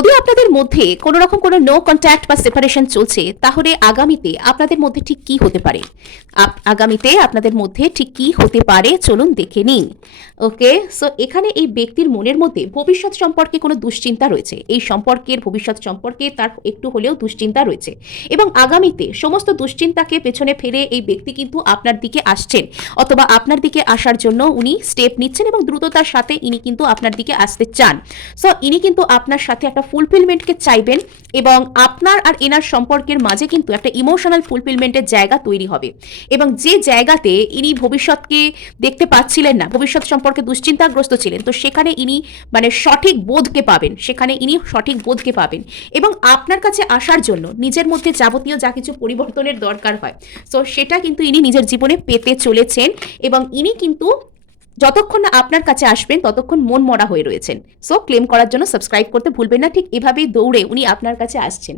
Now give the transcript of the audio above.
যদি আপনাদের মধ্যে কোনো রকম কোনো নো কন্ট্যাক্ট বা সেপারেশন চলছে, তাহলে আগামীতে আপনাদের মধ্যে ঠিক কি হতে পারে? আগামীতে আপনাদের মধ্যে ঠিক কি হতে পারে চলুন দেখে নিন। ওকে, সো এখানে এই ব্যক্তির মনের মধ্যে ভবিষ্যৎ সম্পর্কে কোনো দুশ্চিন্তা রয়েছে। এই সম্পর্কের ভবিষ্যৎ সম্পর্কে তার একটু হলেও দুশ্চিন্তা রয়েছে, এবং আগামীতে সমস্ত দুশ্চিন্তাকে পেছনে ফেলে এই ব্যক্তি কিন্তু আপনার দিকে আসছেন, অথবা আপনার দিকে আসার জন্য উনি স্টেপ নিচ্ছেন এবং দ্রুততার সাথে ইনি কিন্তু আপনার দিকে আসতে চান। সো ইনি কিন্তু আপনার সাথে একটা ফুলফিলমেন্টকে চাইবেন, এবং আপনার আর এনার সম্পর্কের মাঝে কিন্তু একটা ইমোশনাল ফুলফিলমেন্টের জায়গা তৈরি হবে। এবং যে জায়গাতে ইনি ভবিষ্যৎকে দেখতে পাচ্ছিলেন না, ভবিষ্যৎ সম্পর্কে দুশ্চিন্তাগ্রস্ত ছিলেন, তো সেখানে ইনি মানে সঠিক বোধকে পাবেন, সেখানে ইনি সঠিক বোধকে পাবেন, এবং আপনার কাছে আসার জন্য নিজের মধ্যে যাবতীয় যা কিছু পরিবর্তনের দরকার হয়, সো সেটা কিন্তু ইনি নিজের জীবনে পেতে চলেছেন। এবং ইনি কিন্তু যতক্ষণ না আপনার কাছে আসবেন ততক্ষণ মন মরা হয়ে রয়েছেন। সো ক্লেম করার জন্য সাবস্ক্রাইব করতে ভুলবেন না। ঠিক এভাবেই দৌড়ে উনি আপনার কাছে আসছেন।